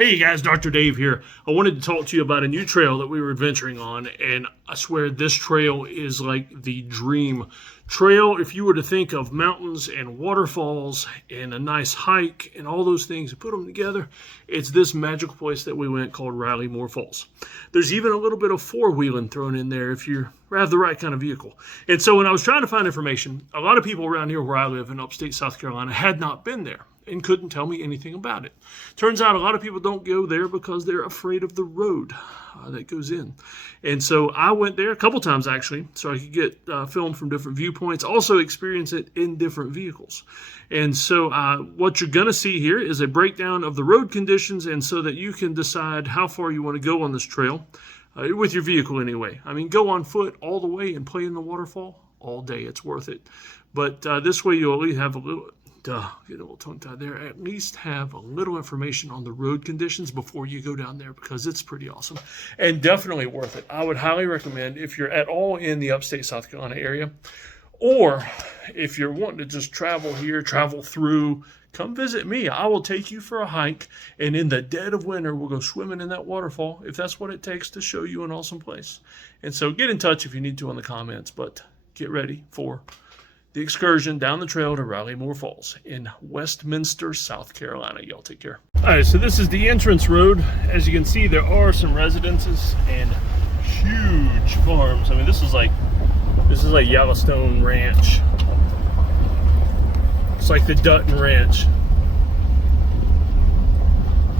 Hey guys, Dr. Dave here. I wanted to talk to you about a new trail that we were adventuring on, and I swear this trail is like the dream trail. If you were to think of mountains and waterfalls and a nice hike and all those things and put them together, it's this magical place that we went called Riley Moore Falls. There's even a little bit of four-wheeling thrown in there if you have the right kind of vehicle. And so when I was trying to find information, a lot of people around here where I live in upstate South Carolina had not been there and couldn't tell me anything about it. Turns out a lot of people don't go there because they're afraid of the road that goes in. And so I went there a couple times actually, so I could get film from different viewpoints, also experience it in different vehicles. And so what you're going to see here is a breakdown of the road conditions, and so that you can decide how far you want to go on this trail with your vehicle anyway. I mean, go on foot all the way and play in the waterfall all day. It's worth it. But this way you'll at least have a little... get a little tongue-tied there. At least have a little information on the road conditions before you go down there, because it's pretty awesome and definitely worth it. I would highly recommend if you're at all in the upstate South Carolina area, or if you're wanting to just travel here, travel through, come visit me. I will take you for a hike, and in the dead of winter, we'll go swimming in that waterfall if that's what it takes to show you an awesome place. And so get in touch if you need to in the comments, but get ready for the excursion down the trail to Riley Moore Falls in Westminster, South Carolina. Y'all take care. All right, so this is the entrance road. As you can see, there are some residences and huge farms. I mean, this is like Yellowstone Ranch. It's like the Dutton Ranch.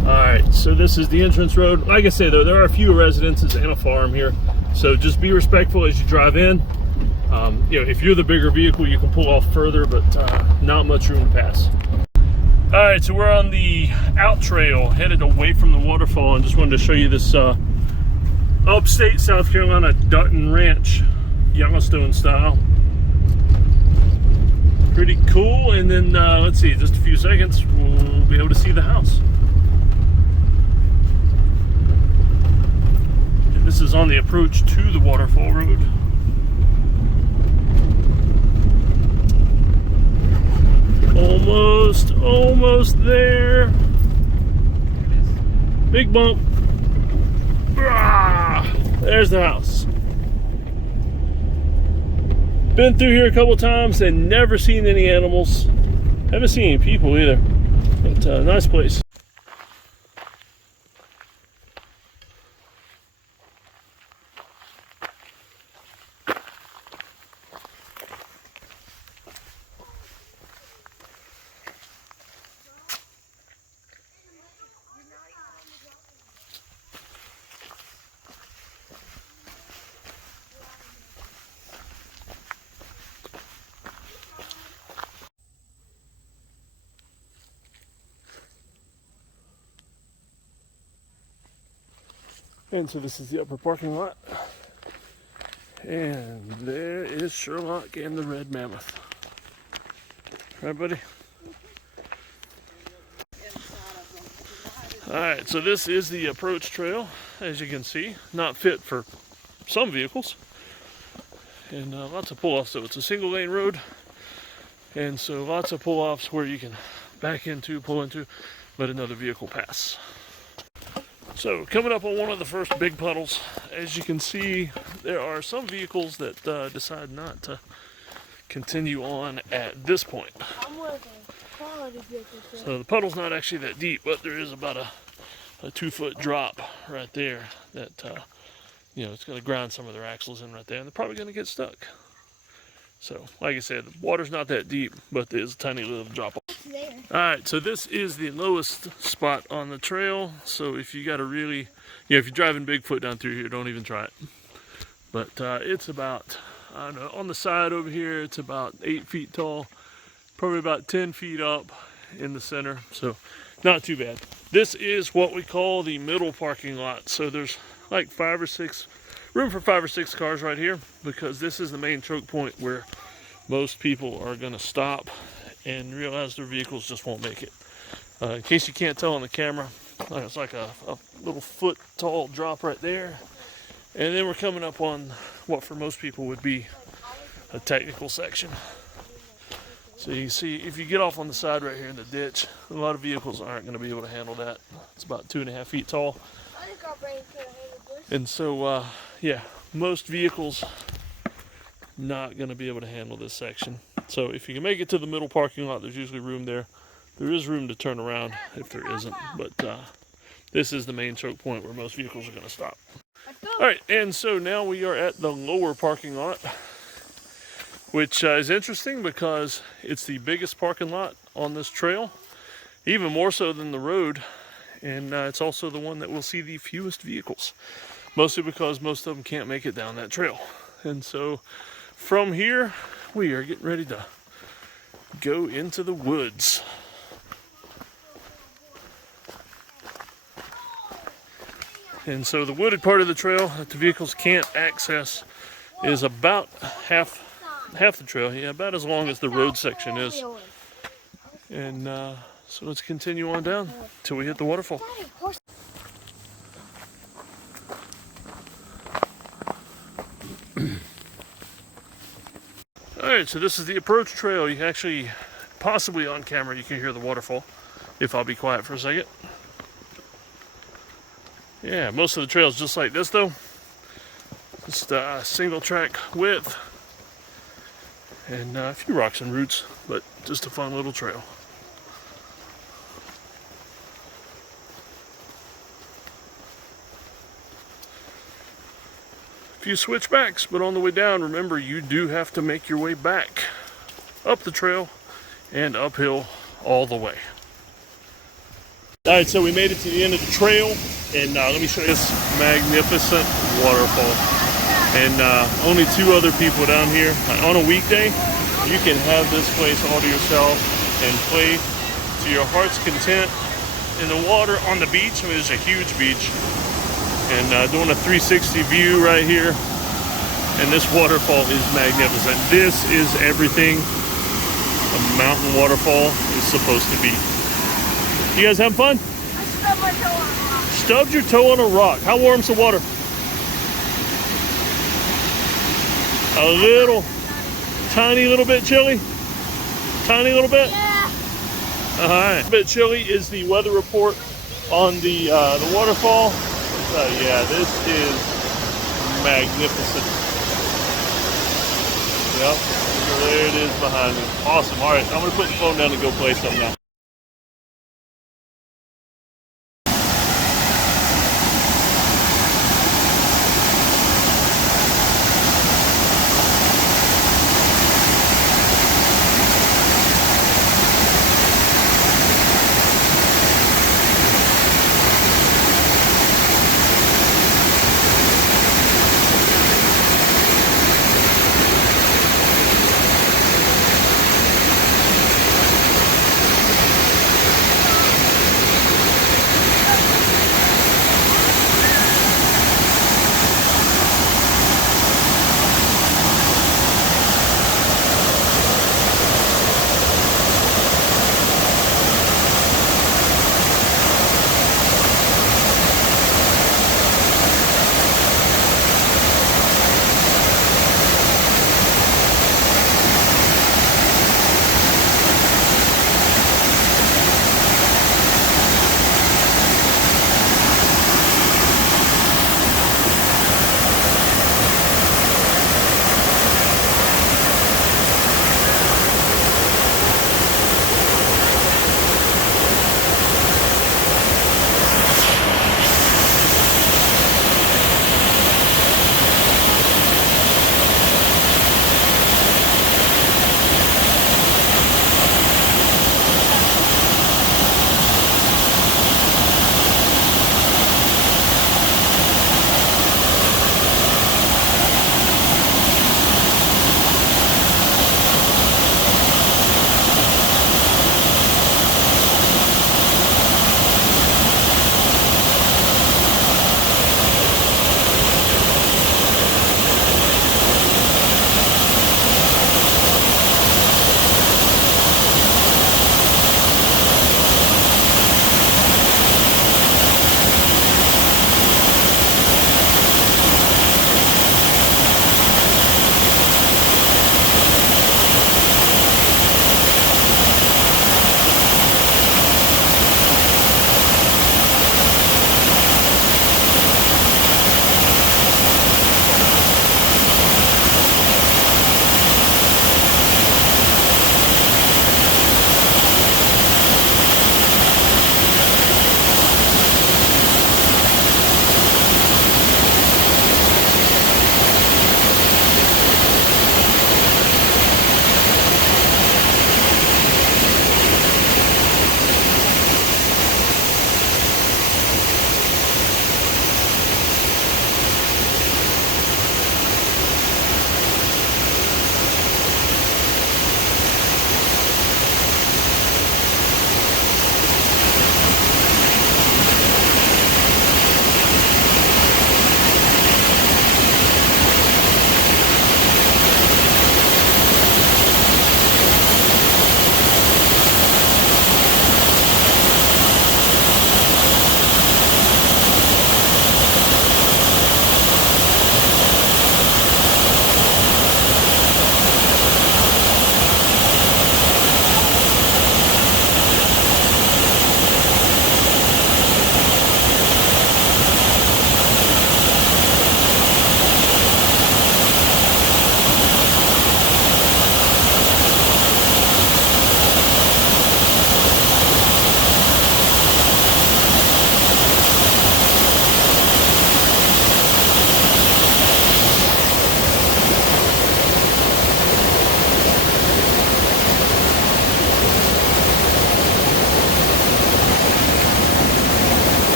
All right, so this is the entrance road. Like I said, though, there are a few residences and a farm here, so just be respectful as you drive in. If you're the bigger vehicle, you can pull off further, but not much room to pass. All right, so we're on the out trail, headed away from the waterfall, and just wanted to show you this upstate South Carolina Dutton Ranch, Yellowstone style. Pretty cool. And then let's see, just a few seconds, we'll be able to see the house. And this is on the approach to the waterfall road. Almost there. Big bump. There's the house. Been through here a couple times and never seen any animals. Haven't seen any people either. But nice place. And so this is the upper parking lot. And there is Sherlock and the red mammoth. Right, buddy? Alright, so this is the approach trail, as you can see. Not fit for some vehicles. And lots of pull-offs, so it's a single lane road. And so lots of pull-offs where you can back into, pull into, let another vehicle pass. So coming up on one of the first big puddles, as you can see, there are some vehicles that decide not to continue on at this point. So the puddle's not actually that deep, but there is about a 2-foot drop right there that, it's going to grind some of their axles in right there, and they're probably going to get stuck. So, like I said, the water's not that deep, but there's a tiny little drop off. Alright, so this is the lowest spot on the trail. So if you got to really, if you're driving Bigfoot down through here, don't even try it. But it's about, I don't know, on the side over here, it's about 8 feet tall, probably about 10 feet up in the center. So not too bad. This is what we call the middle parking lot. So there's like room for 5 or 6 cars right here, because this is the main choke point where most people are going to stop and realize their vehicles just won't make it. In case you can't tell on the camera, it's like a little foot tall drop right there. And then we're coming up on what for most people would be a technical section. So you can see if you get off on the side right here in the ditch, a lot of vehicles aren't going to be able to handle that. It's about 2.5 feet tall. And so, yeah, most vehicles not going to be able to handle this section. So if you can make it to the middle parking lot, there's usually room there. There is room to turn around if there isn't, but this is the main choke point where most vehicles are going to stop. All right, and so now we are at the lower parking lot, which is interesting because it's the biggest parking lot on this trail, even more so than the road, and it's also the one that will see the fewest vehicles, mostly because most of them can't make it down that trail. And so from here, we are getting ready to go into the woods. And so the wooded part of the trail that the vehicles can't access is about half the trail. Yeah, about as long as the road section is. And so let's continue on down till we hit the waterfall. Alright, so this is the approach trail. You can actually, possibly on camera, you can hear the waterfall, if I'll be quiet for a second. Yeah, most of the trail is just like this though. Just a single track width. And a few rocks and roots, but just a fun little trail. Few switchbacks, but on the way down, remember you do have to make your way back up the trail and uphill all the way. All right, so we made it to the end of the trail, and let me show you this magnificent waterfall. And only 2 other people down here. On a weekday, you can have this place all to yourself and play to your heart's content in the water on the beach. I mean, there's a huge beach. And doing a 360 view right here, and this waterfall is magnificent. This is everything a mountain waterfall is supposed to be. You guys having fun? I stubbed my toe on a rock. Stubbed your toe on a rock. How warm's the water? A little, tiny little bit chilly? Tiny little bit? Yeah. All right. A bit chilly is the weather report on the waterfall. Yeah, this is magnificent. Yep, there it is behind me. Awesome. All right, I'm going to put the phone down and go play something now.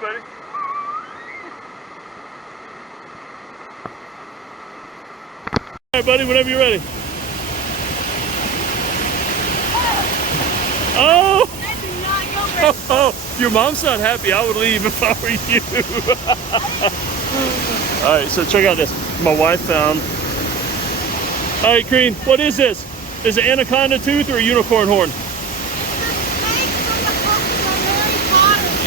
right, buddy. All right, buddy, whenever you're ready. Oh! That did not go very Oh, your mom's not happy. I would leave if I were you. All right, so check out this. My wife found. All right, Crean, what is this? Is it anaconda tooth or a unicorn horn?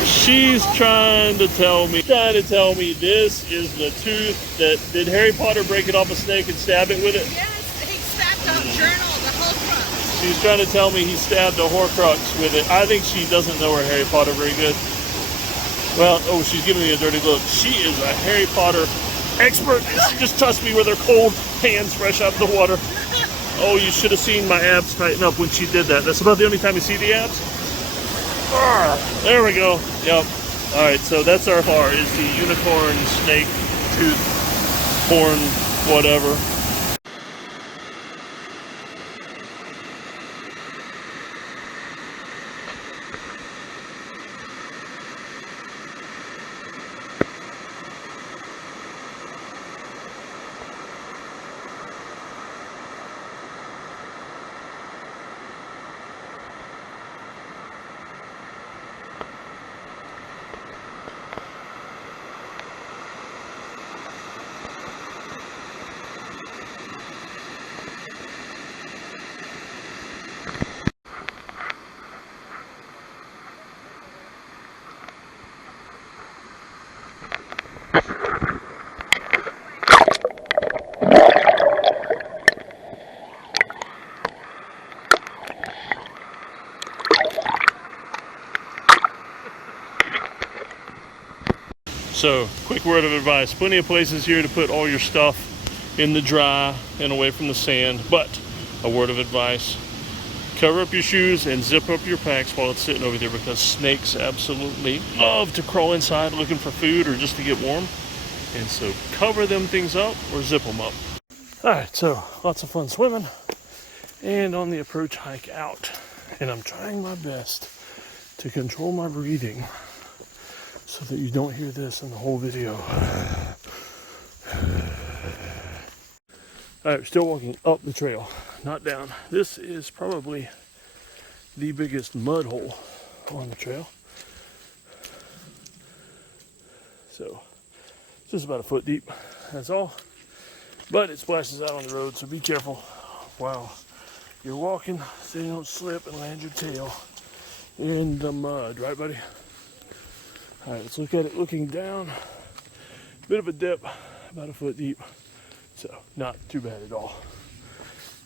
She's trying to tell me this is the tooth that, did Harry Potter break it off a snake and stab it with it? Yes, he stabbed a journal, the whole crux. She's trying to tell me he stabbed a Horcrux with it. I think she doesn't know her Harry Potter very good. Well, oh, she's giving me a dirty look. She is a Harry Potter expert. She just touched me with her cold hands fresh out of the water. Oh, you should have seen my abs tighten up when she did that. That's about the only time you see the abs. There we go. Yep. All right, so that's our bar, is the unicorn, snake, tooth, horn, whatever. So, quick word of advice. Plenty of places here to put all your stuff in the dry and away from the sand. But, a word of advice. Cover up your shoes and zip up your packs while it's sitting over there, because snakes absolutely love to crawl inside looking for food or just to get warm. And so, cover them things up or zip them up. Alright, so lots of fun swimming and on the approach hike out. And I'm trying my best to control my breathing so that you don't hear this in the whole video. Alright, we're still walking up the trail, not down. This is probably the biggest mud hole on the trail. So, it's just about a foot deep, that's all. But it splashes out on the road, so be careful while you're walking so you don't slip and land your tail in the mud, right, buddy? All right, let's look at it looking down. Bit of a dip, about a foot deep, so not too bad at all.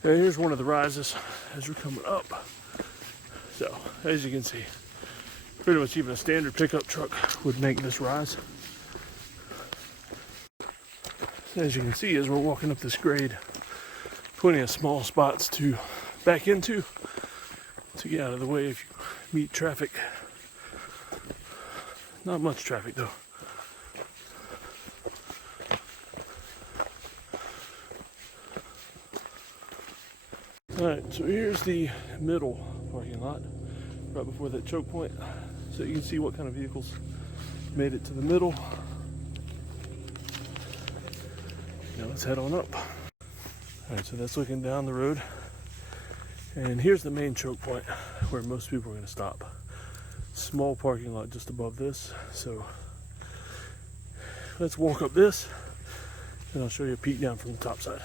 Now here's one of the rises as we're coming up. So, as you can see, pretty much even a standard pickup truck would make this rise. As you can see, as we're walking up this grade, plenty of small spots to back into to get out of the way if you meet traffic. Not much traffic though. Alright, so here's the middle parking lot, right before that choke point. So you can see what kind of vehicles made it to the middle. Now let's head on up. Alright, so that's looking down the road. And here's the main choke point where most people are going to stop. Small parking lot just above this. So let's walk up this and I'll show you a peek down from the top side.